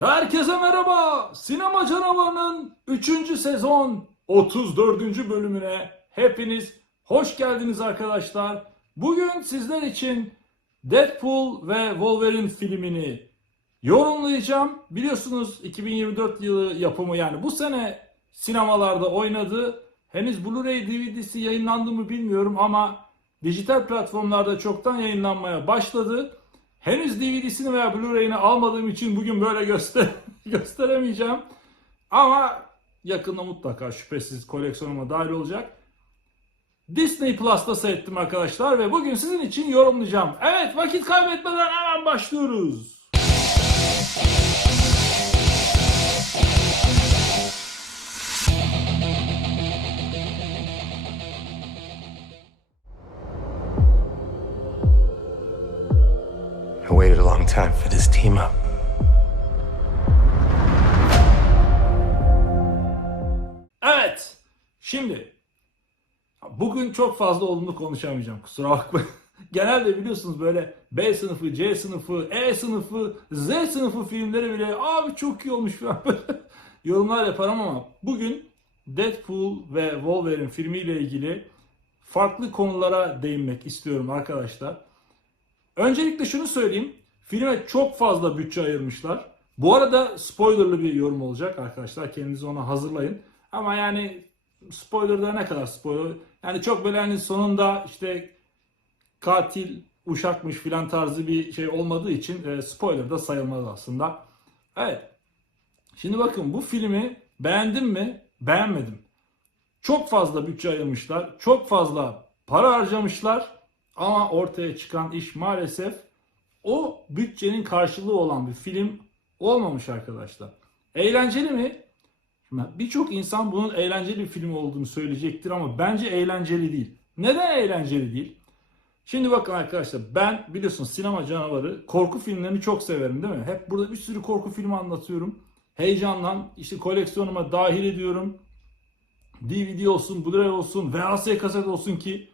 Herkese merhaba. Sinema Canavarı'nın 3. sezon 34. bölümüne hepiniz hoş geldiniz arkadaşlar. Bugün sizler için Deadpool ve Wolverine filmini yorumlayacağım. Biliyorsunuz 2024 yılı yapımı yani bu sene sinemalarda oynadı. Henüz Blu-ray DVD'si yayınlandı mı bilmiyorum ama dijital platformlarda çoktan yayınlanmaya başladı. Henüz DVD'sini veya Blu-ray'ini almadığım için bugün böyle göster gösteremeyeceğim. Ama yakında mutlaka şüphesiz koleksiyonuma dahil olacak. Disney Plus'ta seyrettim arkadaşlar ve bugün sizin için yorumlayacağım. Evet vakit kaybetmeden hemen başlıyoruz. Up. Evet. Şimdi bugün çok fazla olumlu konuşamayacağım. Kusura bakmayın. Genelde biliyorsunuz böyle B sınıfı, C sınıfı, E sınıfı, Z sınıfı filmleri bile abi çok iyi olmuş falan yorumlar yaparım ama bugün Deadpool ve Wolverine filmiyle ilgili farklı konulara değinmek istiyorum arkadaşlar. Öncelikle şunu söyleyeyim. Filme çok fazla bütçe ayırmışlar. Bu arada spoilerlı bir yorum olacak arkadaşlar. Kendinizi ona hazırlayın. Ama yani spoilerda ne kadar spoiler? Yani çok böyle hani sonunda işte katil uşakmış filan tarzı bir şey olmadığı için e, spoiler da sayılmaz aslında. Evet. Şimdi bakın bu filmi beğendim mi? Beğenmedim. Çok fazla bütçe ayırmışlar. Çok fazla para harcamışlar. Ama ortaya çıkan iş maalesef o bütçenin karşılığı olan bir film olmamış arkadaşlar. Eğlenceli mi? Birçok insan bunun eğlenceli bir film olduğunu söyleyecektir ama bence eğlenceli değil. Neden eğlenceli değil? Şimdi bakın arkadaşlar ben biliyorsunuz sinema canavarı korku filmlerini çok severim değil mi? Hep burada bir sürü korku filmi anlatıyorum. Heyecanla işte koleksiyonuma dahil ediyorum. DVD olsun, Blu-ray olsun, VHS kaset olsun ki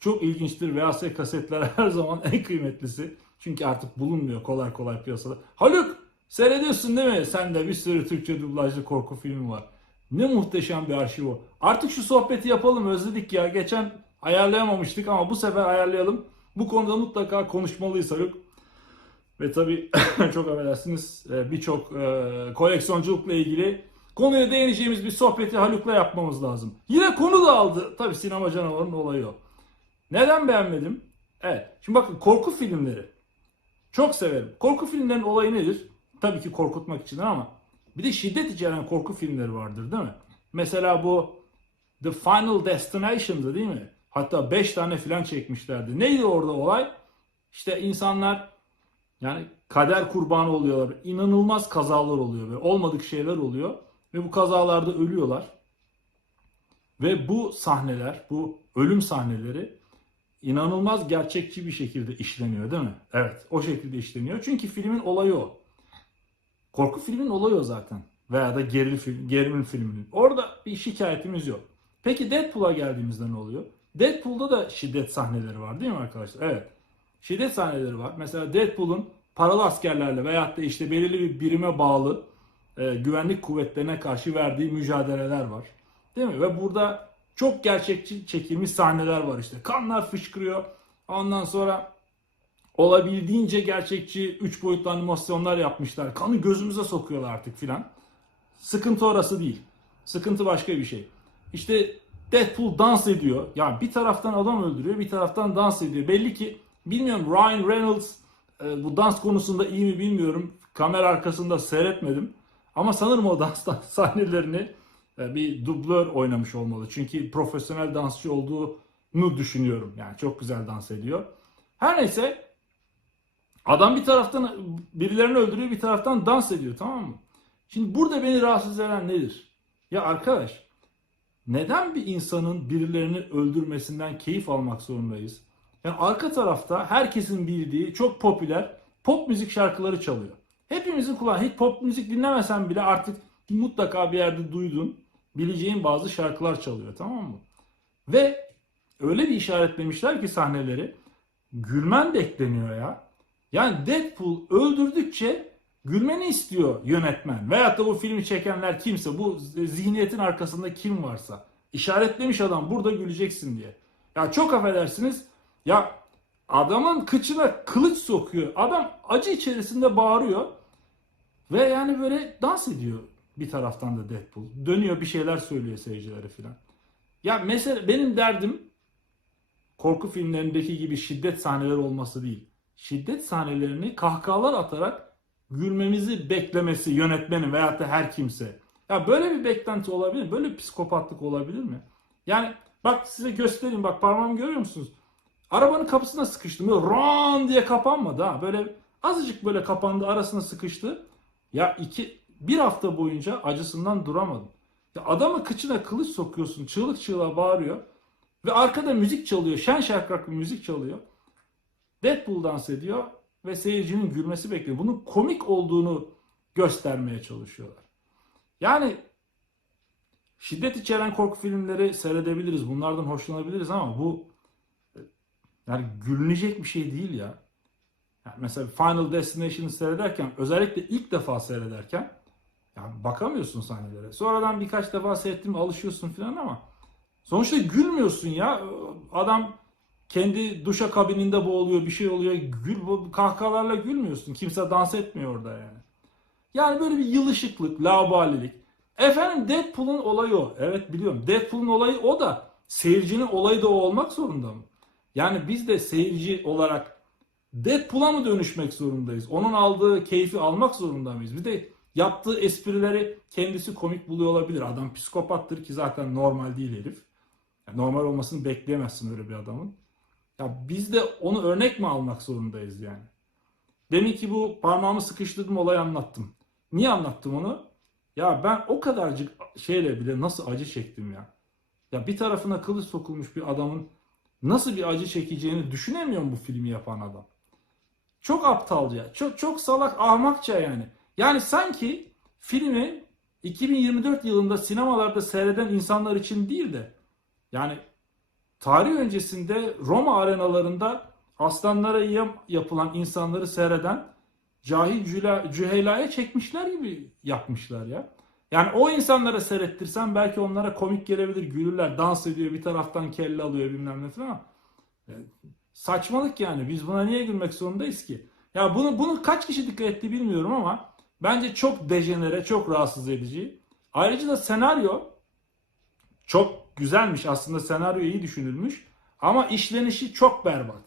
çok ilginçtir. VHS kasetler her zaman en kıymetlisi. Çünkü artık bulunmuyor kolay kolay piyasada. Haluk seyrediyorsun değil mi? Sen de bir sürü Türkçe dublajlı korku filmi var. Ne muhteşem bir arşiv o. Artık şu sohbeti yapalım özledik ya. Geçen ayarlayamamıştık ama bu sefer ayarlayalım. Bu konuda mutlaka konuşmalıyız Haluk. Ve tabii çok affedersiniz e, birçok e, koleksiyonculukla ilgili konuya değineceğimiz bir sohbeti Haluk'la yapmamız lazım. Yine konu da aldı. Tabii sinema canavarının olayı o. Neden beğenmedim? Evet. Şimdi bakın korku filmleri. Çok severim. Korku filmlerinin olayı nedir? Tabii ki korkutmak için ama bir de şiddet içeren korku filmleri vardır değil mi? Mesela bu The Final Destination'dı değil mi? Hatta 5 tane filan çekmişlerdi. Neydi orada olay? İşte insanlar yani kader kurbanı oluyorlar. İnanılmaz kazalar oluyor ve olmadık şeyler oluyor. Ve bu kazalarda ölüyorlar. Ve bu sahneler, bu ölüm sahneleri inanılmaz gerçekçi bir şekilde işleniyor değil mi? Evet, o şekilde işleniyor. Çünkü filmin olayı o. Korku filmin olayı o zaten. Veya da gerilim, film, gerilim filminin. Orada bir şikayetimiz yok. Peki Deadpool'a geldiğimizde ne oluyor? Deadpool'da da şiddet sahneleri var değil mi arkadaşlar? Evet. Şiddet sahneleri var. Mesela Deadpool'un paralı askerlerle veyahut da işte belirli bir birime bağlı e, güvenlik kuvvetlerine karşı verdiği mücadeleler var. Değil mi? Ve burada çok gerçekçi çekilmiş sahneler var işte. Kanlar fışkırıyor. Ondan sonra olabildiğince gerçekçi 3 boyutlu animasyonlar yapmışlar. Kanı gözümüze sokuyorlar artık filan. Sıkıntı orası değil. Sıkıntı başka bir şey. İşte Deadpool dans ediyor. Yani bir taraftan adam öldürüyor, bir taraftan dans ediyor. Belli ki bilmiyorum Ryan Reynolds e, bu dans konusunda iyi mi bilmiyorum. Kamera arkasında seyretmedim. Ama sanırım o dans sahnelerini bir dublör oynamış olmalı. Çünkü profesyonel dansçı olduğunu düşünüyorum. Yani çok güzel dans ediyor. Her neyse adam bir taraftan birilerini öldürüyor bir taraftan dans ediyor tamam mı? Şimdi burada beni rahatsız eden nedir? Ya arkadaş neden bir insanın birilerini öldürmesinden keyif almak zorundayız? Yani arka tarafta herkesin bildiği çok popüler pop müzik şarkıları çalıyor. Hepimizin kulağı hiç pop müzik dinlemesen bile artık mutlaka bir yerde duydun bileceğin bazı şarkılar çalıyor tamam mı? Ve öyle bir işaretlemişler ki sahneleri gülmen bekleniyor ya. Yani Deadpool öldürdükçe gülmeni istiyor yönetmen. Veyahut da bu filmi çekenler kimse, bu zihniyetin arkasında kim varsa. işaretlemiş adam burada güleceksin diye. Ya çok affedersiniz. Ya adamın kıçına kılıç sokuyor. Adam acı içerisinde bağırıyor. Ve yani böyle dans ediyor bir taraftan da Deadpool. Dönüyor bir şeyler söylüyor seyircilere filan. Ya mesela benim derdim korku filmlerindeki gibi şiddet sahneleri olması değil. Şiddet sahnelerini kahkahalar atarak gülmemizi beklemesi yönetmenin veyahut da her kimse. Ya böyle bir beklenti olabilir mi? Böyle bir psikopatlık olabilir mi? Yani bak size göstereyim bak parmağımı görüyor musunuz? Arabanın kapısına sıkıştım. Böyle ron diye kapanmadı ha. Böyle azıcık böyle kapandı arasına sıkıştı. Ya iki, bir hafta boyunca acısından duramadım. Ya adamı kıçına kılıç sokuyorsun. Çığlık çığlığa bağırıyor. Ve arkada müzik çalıyor. Şen şakrak bir müzik çalıyor. Deadpool dans ediyor ve seyircinin gülmesi bekliyor. Bunun komik olduğunu göstermeye çalışıyorlar. Yani şiddet içeren korku filmleri seyredebiliriz. Bunlardan hoşlanabiliriz ama bu yani gülünecek bir şey değil ya. Yani mesela Final Destination'ı seyrederken özellikle ilk defa seyrederken yani bakamıyorsun sahnelere. Sonradan birkaç defa seyrettim alışıyorsun falan ama sonuçta gülmüyorsun ya. Adam kendi duşa kabininde boğuluyor bir şey oluyor. Gül, kahkahalarla gülmüyorsun. Kimse dans etmiyor orada yani. Yani böyle bir yılışıklık, laubalilik. Efendim Deadpool'un olayı o. Evet biliyorum. Deadpool'un olayı o da seyircinin olayı da o olmak zorunda mı? Yani biz de seyirci olarak Deadpool'a mı dönüşmek zorundayız? Onun aldığı keyfi almak zorunda mıyız? Bir de yaptığı esprileri kendisi komik buluyor olabilir. Adam psikopattır ki zaten normal değil herif. Yani normal olmasını bekleyemezsin öyle bir adamın. Ya biz de onu örnek mi almak zorundayız yani? Demin ki bu parmağımı sıkıştırdım olayı anlattım. Niye anlattım onu? Ya ben o kadarcık şeyle bile nasıl acı çektim ya. Ya bir tarafına kılıç sokulmuş bir adamın nasıl bir acı çekeceğini düşünemiyorum bu filmi yapan adam. Çok aptalca, çok çok salak, ahmakça yani. Yani sanki filmi 2024 yılında sinemalarda seyreden insanlar için değil de yani tarih öncesinde Roma arenalarında aslanlara yem yapılan insanları seyreden cahil cüla, cühelaya çekmişler gibi yapmışlar ya. Yani o insanlara seyrettirsen belki onlara komik gelebilir, gülürler, dans ediyor, bir taraftan kelle alıyor bilmem ne falan ama yani saçmalık yani. Biz buna niye gülmek zorundayız ki? Ya bunu bunu kaç kişi dikkat etti bilmiyorum ama bence çok dejenere, çok rahatsız edici. Ayrıca da senaryo çok güzelmiş. Aslında senaryo iyi düşünülmüş ama işlenişi çok berbat.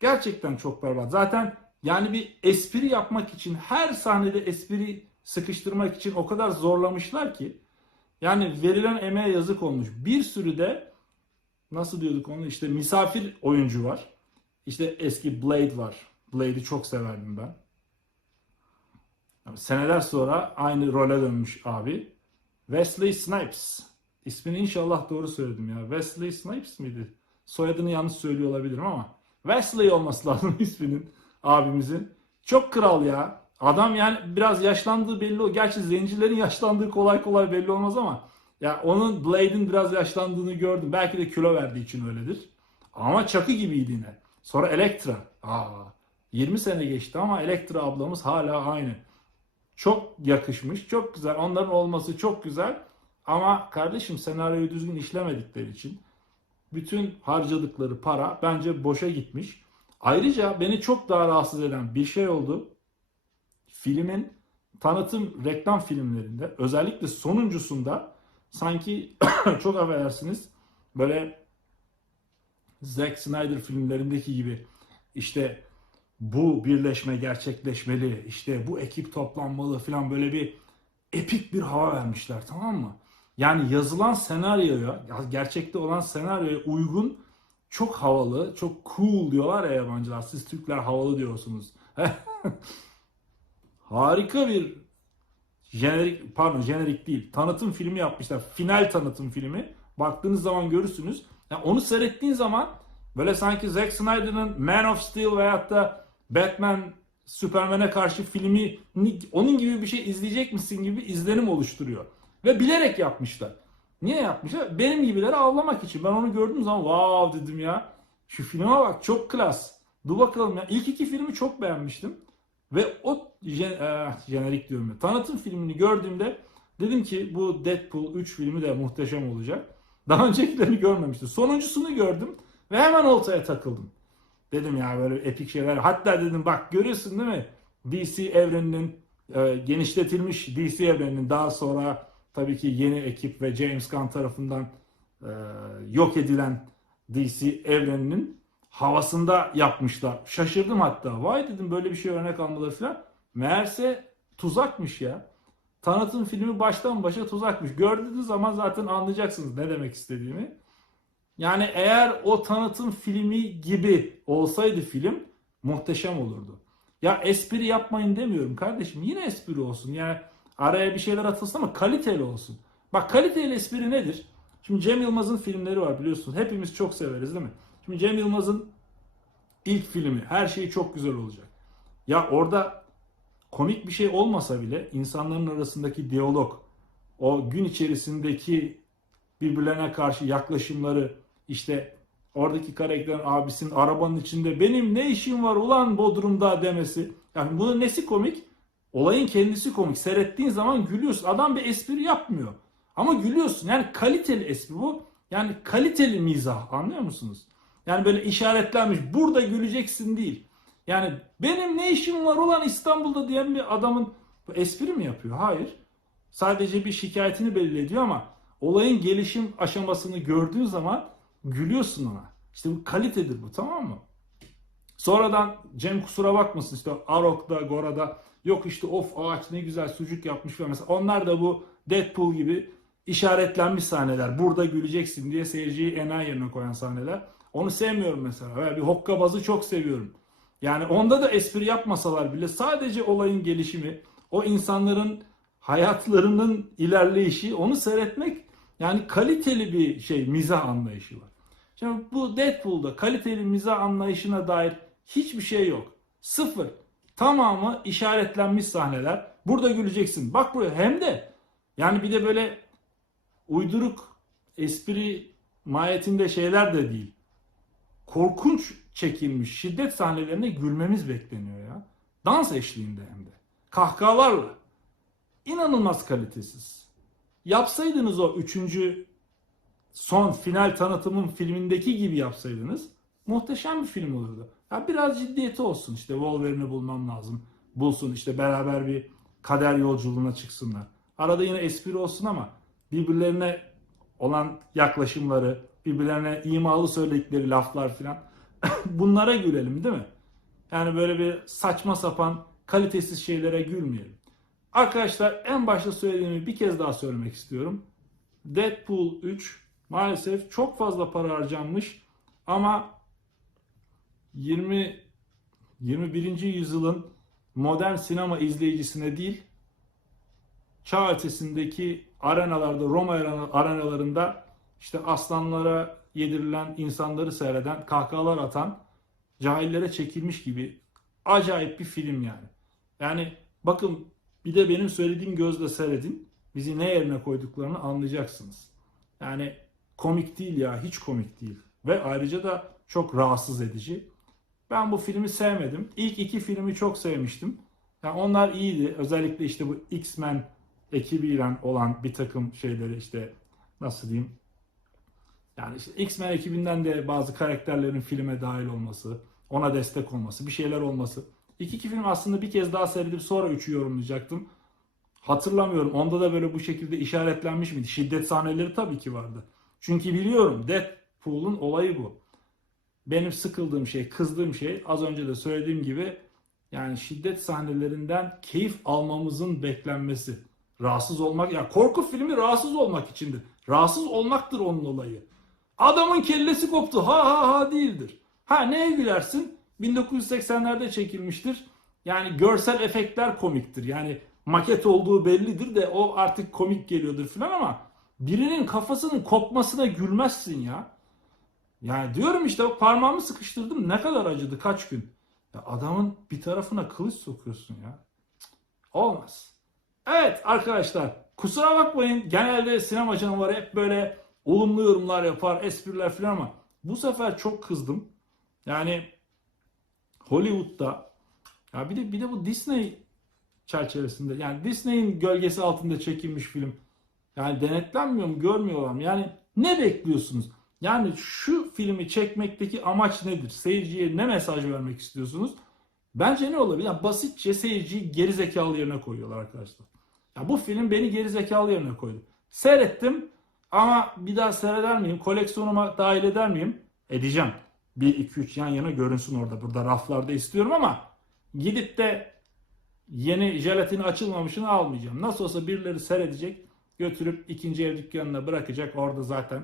Gerçekten çok berbat. Zaten yani bir espri yapmak için her sahnede espri sıkıştırmak için o kadar zorlamışlar ki yani verilen emeğe yazık olmuş. Bir sürü de nasıl diyorduk onu işte misafir oyuncu var. İşte eski Blade var. Blade'i çok severdim ben. Seneler sonra aynı role dönmüş abi. Wesley Snipes. İsmini inşallah doğru söyledim ya. Wesley Snipes miydi? Soyadını yanlış söylüyor olabilirim ama. Wesley olması lazım isminin abimizin. Çok kral ya. Adam yani biraz yaşlandığı belli o. Gerçi zencilerin yaşlandığı kolay kolay belli olmaz ama ya onun Blade'in biraz yaşlandığını gördüm. Belki de kilo verdiği için öyledir. Ama çakı gibiydi yine. Sonra Elektra. Aa, 20 sene geçti ama Elektra ablamız hala aynı. Çok yakışmış, çok güzel. Onların olması çok güzel. Ama kardeşim senaryoyu düzgün işlemedikleri için bütün harcadıkları para bence boşa gitmiş. Ayrıca beni çok daha rahatsız eden bir şey oldu. Filmin tanıtım reklam filmlerinde özellikle sonuncusunda sanki çok affedersiniz böyle Zack Snyder filmlerindeki gibi işte bu birleşme gerçekleşmeli, işte bu ekip toplanmalı falan böyle bir epik bir hava vermişler tamam mı? Yani yazılan senaryoya, gerçekte olan senaryoya uygun çok havalı, çok cool diyorlar ya yabancılar. Siz Türkler havalı diyorsunuz. Harika bir jenerik, pardon jenerik değil, tanıtım filmi yapmışlar. Final tanıtım filmi. Baktığınız zaman görürsünüz. Yani onu seyrettiğin zaman böyle sanki Zack Snyder'ın Man of Steel veyahut da Batman Superman'e karşı filmi onun gibi bir şey izleyecek misin gibi izlenim oluşturuyor. Ve bilerek yapmışlar. Niye yapmışlar? Benim gibileri avlamak için. Ben onu gördüğüm zaman wow dedim ya. Şu filme bak çok klas. Dur bakalım ya. İlk iki filmi çok beğenmiştim. Ve o jen- e, jenerik diyorum ya. Tanıtım filmini gördüğümde dedim ki bu Deadpool 3 filmi de muhteşem olacak. Daha öncekilerini görmemiştim. Sonuncusunu gördüm ve hemen oltaya takıldım. Dedim ya böyle epik şeyler. Hatta dedim bak görüyorsun değil mi? DC evreninin e, genişletilmiş DC evreninin daha sonra tabii ki yeni ekip ve James Gunn tarafından e, yok edilen DC evreninin havasında yapmışlar. Şaşırdım hatta. Vay dedim böyle bir şey örnek almaları falan. Meğerse tuzakmış ya. Tanıtım filmi baştan başa tuzakmış. Gördüğünüz zaman zaten anlayacaksınız ne demek istediğimi. Yani eğer o tanıtım filmi gibi olsaydı film muhteşem olurdu. Ya espri yapmayın demiyorum kardeşim. Yine espri olsun. Yani araya bir şeyler atılsın ama kaliteli olsun. Bak kaliteli espri nedir? Şimdi Cem Yılmaz'ın filmleri var biliyorsunuz. Hepimiz çok severiz değil mi? Şimdi Cem Yılmaz'ın ilk filmi her şey çok güzel olacak. Ya orada komik bir şey olmasa bile insanların arasındaki diyalog, o gün içerisindeki birbirlerine karşı yaklaşımları, işte oradaki karakterin abisinin arabanın içinde benim ne işim var ulan Bodrum'da demesi. Yani bunun nesi komik? Olayın kendisi komik. Seyrettiğin zaman gülüyorsun. Adam bir espri yapmıyor. Ama gülüyorsun. Yani kaliteli espri bu. Yani kaliteli mizah. Anlıyor musunuz? Yani böyle işaretlenmiş. Burada güleceksin değil. Yani benim ne işim var ulan İstanbul'da diyen bir adamın bu espri mi yapıyor? Hayır. Sadece bir şikayetini belli ama olayın gelişim aşamasını gördüğün zaman gülüyorsun ona. İşte bu kalitedir bu tamam mı? Sonradan Cem kusura bakmasın işte Arok'da, Gora'da yok işte of ağaç ne güzel sucuk yapmış falan. Mesela onlar da bu Deadpool gibi işaretlenmiş sahneler. Burada güleceksin diye seyirciyi enayi yerine koyan sahneler. Onu sevmiyorum mesela. Veya bir hokkabazı çok seviyorum. Yani onda da espri yapmasalar bile sadece olayın gelişimi, o insanların hayatlarının ilerleyişi, onu seyretmek yani kaliteli bir şey, mizah anlayışı var. Şimdi bu Deadpool'da kaliteli mizah anlayışına dair hiçbir şey yok. Sıfır. Tamamı işaretlenmiş sahneler. Burada güleceksin. Bak buraya. Hem de yani bir de böyle uyduruk espri mahiyetinde şeyler de değil. Korkunç çekilmiş şiddet sahnelerine gülmemiz bekleniyor ya. Dans eşliğinde hem de. Kahkahalarla. İnanılmaz kalitesiz. Yapsaydınız o üçüncü son final tanıtımın filmindeki gibi yapsaydınız muhteşem bir film olurdu. Ya biraz ciddiyeti olsun işte Wolverine'i bulmam lazım. Bulsun işte beraber bir kader yolculuğuna çıksınlar. Arada yine espri olsun ama birbirlerine olan yaklaşımları, birbirlerine imalı söyledikleri laflar filan bunlara gülelim değil mi? Yani böyle bir saçma sapan kalitesiz şeylere gülmeyelim. Arkadaşlar en başta söylediğimi bir kez daha söylemek istiyorum. Deadpool 3 maalesef çok fazla para harcanmış ama 20 21. yüzyılın modern sinema izleyicisine değil çağ ötesindeki arenalarda Roma arenalarında işte aslanlara yedirilen insanları seyreden kahkahalar atan cahillere çekilmiş gibi acayip bir film yani. Yani bakın bir de benim söylediğim gözle seyredin. Bizi ne yerine koyduklarını anlayacaksınız. Yani komik değil ya hiç komik değil. Ve ayrıca da çok rahatsız edici. Ben bu filmi sevmedim. İlk iki filmi çok sevmiştim. Yani onlar iyiydi. Özellikle işte bu X-Men ekibiyle olan bir takım şeyleri işte nasıl diyeyim yani işte X-Men ekibinden de bazı karakterlerin filme dahil olması, ona destek olması, bir şeyler olması. İki iki film aslında bir kez daha seyredip sonra üçü yorumlayacaktım. Hatırlamıyorum. Onda da böyle bu şekilde işaretlenmiş miydi? Şiddet sahneleri tabii ki vardı. Çünkü biliyorum Deadpool'un olayı bu. Benim sıkıldığım şey, kızdığım şey az önce de söylediğim gibi yani şiddet sahnelerinden keyif almamızın beklenmesi. Rahatsız olmak, ya korku filmi rahatsız olmak içindir. Rahatsız olmaktır onun olayı. Adamın kellesi koptu ha ha ha değildir. Ha neye gülersin? 1980'lerde çekilmiştir. Yani görsel efektler komiktir. Yani maket olduğu bellidir de o artık komik geliyordur falan ama birinin kafasının kopmasına gülmezsin ya. Yani diyorum işte o parmağımı sıkıştırdım ne kadar acıdı kaç gün. Ya adamın bir tarafına kılıç sokuyorsun ya. Olmaz. Evet arkadaşlar kusura bakmayın genelde sinema canavarı hep böyle olumlu yorumlar yapar espriler falan ama bu sefer çok kızdım. Yani Hollywood'da ya bir de bir de bu Disney çerçevesinde. Yani Disney'in gölgesi altında çekilmiş film. Yani denetlenmiyor mu, görmüyorlar mı? Yani ne bekliyorsunuz? Yani şu filmi çekmekteki amaç nedir? Seyirciye ne mesaj vermek istiyorsunuz? Bence ne olabilir? Yani basitçe seyirciyi geri zekalı yerine koyuyorlar arkadaşlar. Ya bu film beni geri zekalı yerine koydu. Seyrettim ama bir daha seyreder miyim? Koleksiyonuma dahil eder miyim? Edeceğim. 1, 2, 3 yan yana görünsün orada. Burada raflarda istiyorum ama gidip de yeni jelatini açılmamışını almayacağım. Nasıl olsa birileri seyredecek. Götürüp ikinci el dükkanına bırakacak. Orada zaten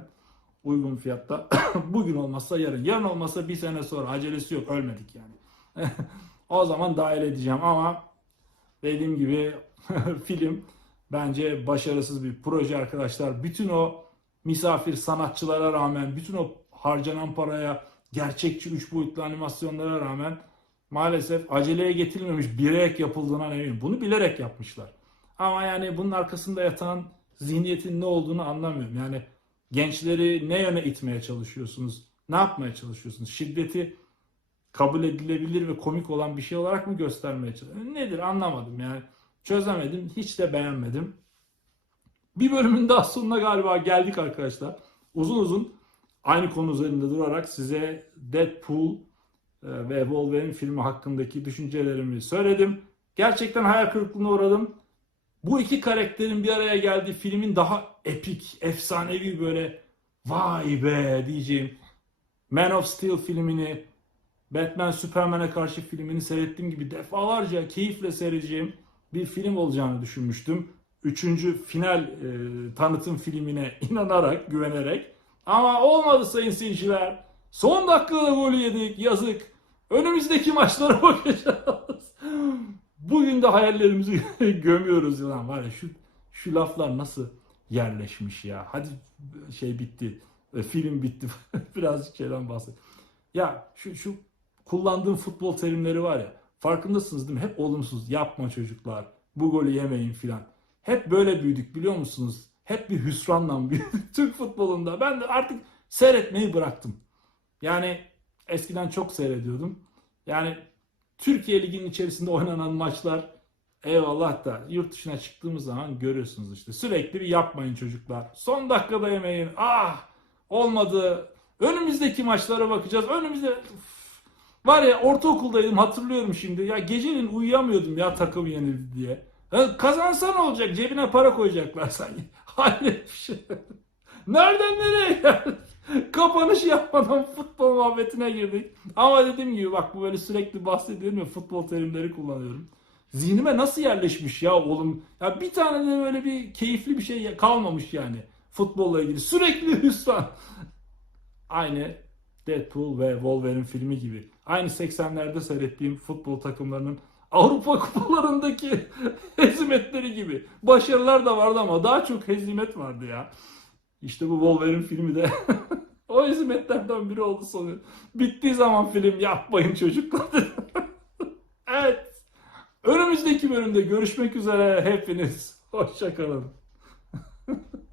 uygun fiyatta. Bugün olmazsa yarın. Yarın olmazsa bir sene sonra. Acelesi yok. Ölmedik yani. o zaman dahil edeceğim ama dediğim gibi film bence başarısız bir proje arkadaşlar. Bütün o misafir sanatçılara rağmen, bütün o harcanan paraya, gerçekçi 3 boyutlu animasyonlara rağmen maalesef aceleye getirilmemiş bilerek yapıldığına eminim. Bunu bilerek yapmışlar. Ama yani bunun arkasında yatan zihniyetin ne olduğunu anlamıyorum. Yani gençleri ne yöne itmeye çalışıyorsunuz? Ne yapmaya çalışıyorsunuz? Şiddeti kabul edilebilir ve komik olan bir şey olarak mı göstermeye çalışıyorsunuz? Nedir anlamadım yani. Çözemedim. Hiç de beğenmedim. Bir bölümün daha sonuna galiba geldik arkadaşlar. Uzun uzun aynı konu üzerinde durarak size Deadpool e, ve Wolverine filmi hakkındaki düşüncelerimi söyledim. Gerçekten hayal kırıklığına uğradım. Bu iki karakterin bir araya geldiği filmin daha epik, efsanevi böyle vay be diyeceğim Man of Steel filmini, Batman Superman'e karşı filmini seyrettiğim gibi defalarca keyifle seyredeceğim bir film olacağını düşünmüştüm. Üçüncü final e, tanıtım filmine inanarak, güvenerek. Ama olmadı sayın seyirciler. Son dakikada gol yedik, yazık. Önümüzdeki maçlara bakacağız. Bugün de hayallerimizi gömüyoruz lan var ya şu şu laflar nasıl yerleşmiş ya. Hadi şey bitti. e, Film bitti. Birazcık şeyden bahset. Ya şu şu kullandığım futbol terimleri var ya. Farkındasınız değil mi? Hep olumsuz. Yapma çocuklar. Bu golü yemeyin filan. Hep böyle büyüdük biliyor musunuz? Hep bir hüsranla büyüdük Türk futbolunda. Ben de artık seyretmeyi bıraktım. Yani eskiden çok seyrediyordum. Yani Türkiye Ligi'nin içerisinde oynanan maçlar eyvallah da yurt dışına çıktığımız zaman görüyorsunuz işte. Sürekli bir yapmayın çocuklar. Son dakikada yemeyin. Ah olmadı. Önümüzdeki maçlara bakacağız. Önümüzde Üf. var ya ortaokuldaydım hatırlıyorum şimdi. Ya gecenin uyuyamıyordum ya takım yenildi diye. Ya kazansa olacak? Cebine para koyacaklar sanki. Hayret bir şey. Nereden nereye geldik? Kapanış yapmadan futbol muhabbetine girdik. Ama dediğim gibi bak bu böyle sürekli bahsediyorum ya futbol terimleri kullanıyorum. Zihnime nasıl yerleşmiş ya oğlum? Ya bir tane de böyle bir keyifli bir şey kalmamış yani futbolla ilgili. Sürekli hüsran. Aynı Deadpool ve Wolverine filmi gibi. Aynı 80'lerde seyrettiğim futbol takımlarının Avrupa kupalarındaki hezimetleri gibi. Başarılar da vardı ama daha çok hezimet vardı ya. İşte bu Wolverine filmi de o hizmetlerden biri oldu sonu. Bittiği zaman film yapmayın çocuklar. evet. Önümüzdeki bölümde görüşmek üzere hepiniz. Hoşçakalın.